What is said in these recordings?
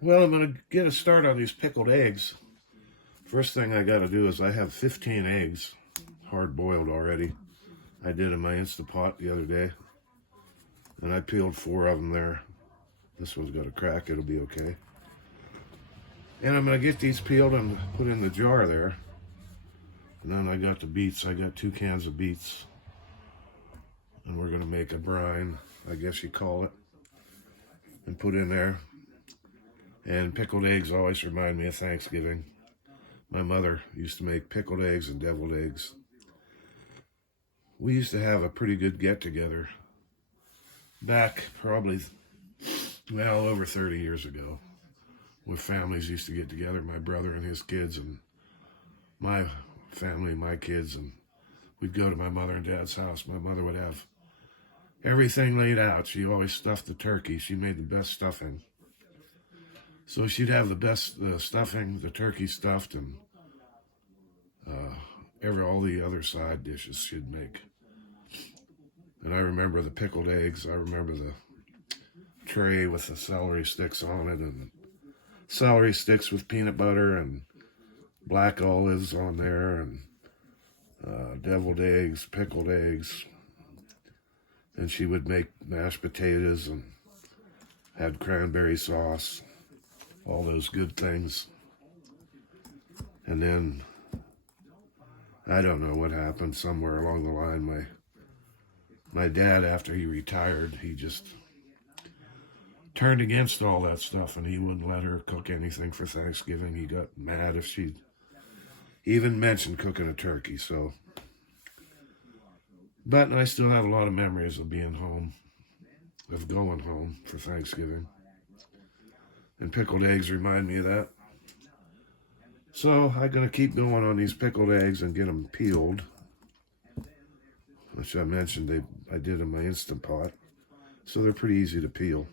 Well, I'm going to get a start on these pickled eggs. First thing I got to do is I have 15 eggs, hard boiled already. I did in my Instant Pot the other day, and I peeled 4 of them there. This one's got a crack, it'll be okay. And I'm going to get these peeled and put in the jar there. And then I got the beets. I got 2 cans of beets. And we're going to make a brine, I guess you call it, and put in there. And pickled eggs always remind me of Thanksgiving. My mother used to make pickled eggs and deviled eggs. We used to have a pretty good get-together back probably, well, over 30 years ago, where families used to get together, my brother and his kids, and my family, my kids, and we'd go to my mother and dad's house. My mother would have everything laid out. She always stuffed the turkey. She made the best stuffing. So she'd have the best stuffing, the turkey stuffed, and all the other side dishes she'd make. And I remember the pickled eggs. I remember the tray with the celery sticks on it, and celery sticks with peanut butter and black olives on there, and deviled eggs, pickled eggs. And she would make mashed potatoes and had cranberry sauce, all those good things. And then, I don't know what happened, somewhere along the line, my dad, after he retired, he just turned against all that stuff, and he wouldn't let her cook anything for Thanksgiving. He got mad if she even mentioned cooking a turkey, so. But I still have a lot of memories of being home, of going home for Thanksgiving. And pickled eggs remind me of that. So I'm going to keep going on these pickled eggs and get them peeled, which I mentioned I did in my Instant Pot. So they're pretty easy to peel.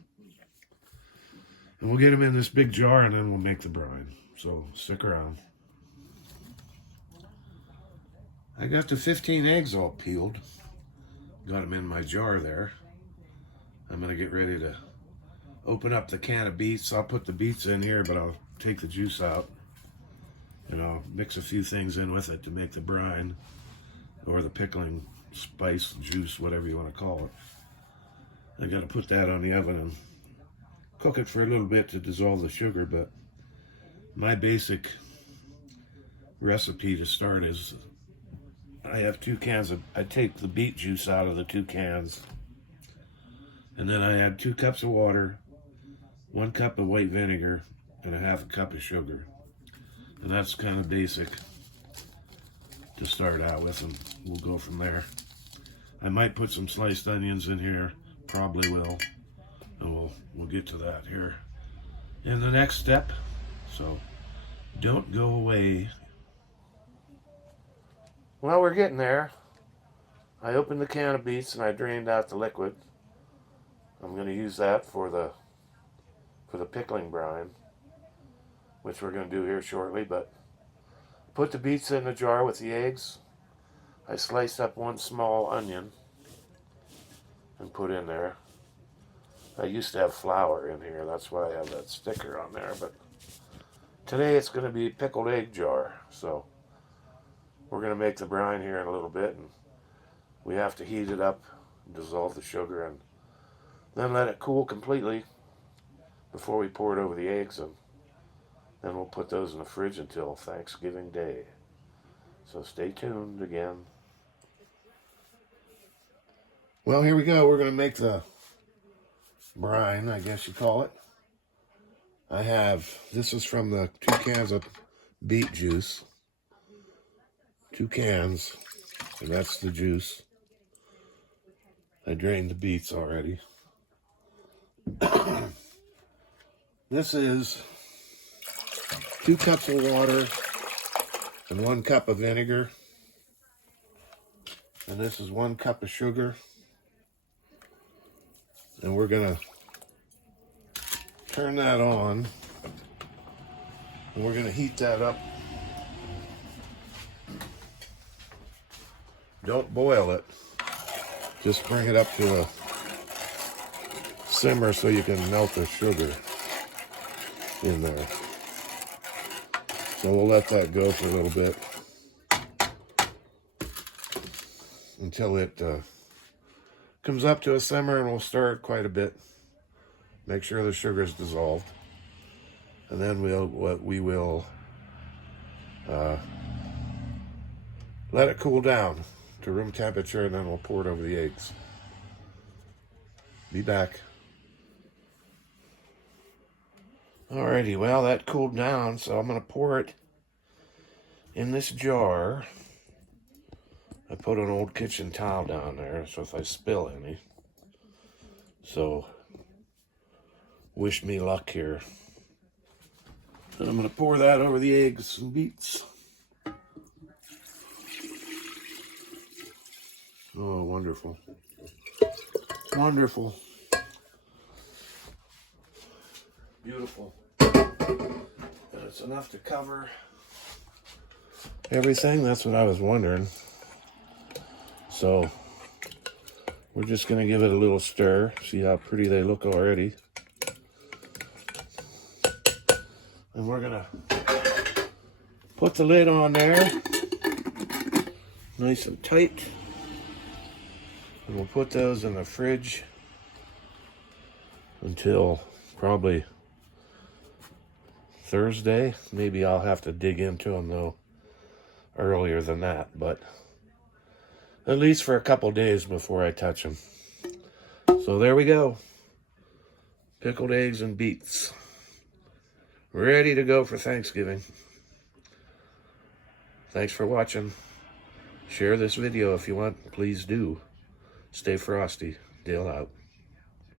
And we'll get them in this big jar, and then we'll make the brine. So stick around. I got the 15 eggs all peeled. Got them in my jar there. I'm going to get ready to open up the can of beets. I'll put the beets in here, but I'll take the juice out. And I'll mix a few things in with it to make the brine, or the pickling spice, juice, whatever you want to call it. I got to put that on the oven and cook it for a little bit to dissolve the sugar, but my basic recipe to start is I have 2 cans of, I take the beet juice out of the 2 cans, and then I add 2 cups of water, 1 cup of white vinegar, and a half a cup of sugar. And that's kind of basic to start out with, and we'll go from there. I might put some sliced onions in here, probably will, and we'll get to that here in the next step. So don't go away. Well, we're getting there. I opened the can of beets and I drained out the liquid. I'm going to use that for the pickling brine, which we're going to do here shortly. But put the beets in the jar with the eggs. I sliced up 1 small onion and put in there. I used to have flour in here, that's why I have that sticker on there. But today it's going to be pickled egg jar. So we're going to make the brine here in a little bit, and we have to heat it up, dissolve the sugar, and then let it cool completely before we pour it over the eggs, and then we'll put those in the fridge until Thanksgiving Day. So stay tuned again. Well, here we go. We're going to make the brine, I guess you call it. This is from the 2 cans of beet juice. 2 cans, and that's the juice. I drained the beets already. This is 2 cups of water and 1 cup of vinegar. And this is 1 cup of sugar. And we're going to turn that on. And we're going to heat that up. Don't boil it. Just bring it up to a simmer so you can melt the sugar in there. So we'll let that go for a little bit until it comes up to a simmer, and we'll stir it quite a bit. Make sure the sugar is dissolved, and then we will let it cool down to room temperature, and then we'll pour it over the eggs. Be back. Alrighty, well, that cooled down, so I'm going to pour it in this jar. I put an old kitchen towel down there, so if I spill any. So, wish me luck here. And I'm going to pour that over the eggs and beets. Oh, wonderful. Wonderful. Beautiful. And it's enough to cover everything. That's what I was wondering. So, we're just going to give it a little stir. See how pretty they look already. And we're going to put the lid on there. Nice and tight. And we'll put those in the fridge until probably Thursday. Maybe I'll have to dig into them though earlier than that, but at least for a couple days before I touch them. So there we go. Pickled eggs and beets. Ready to go for Thanksgiving. Thanks for watching. Share this video if you want. Please do. Stay frosty. Dale out.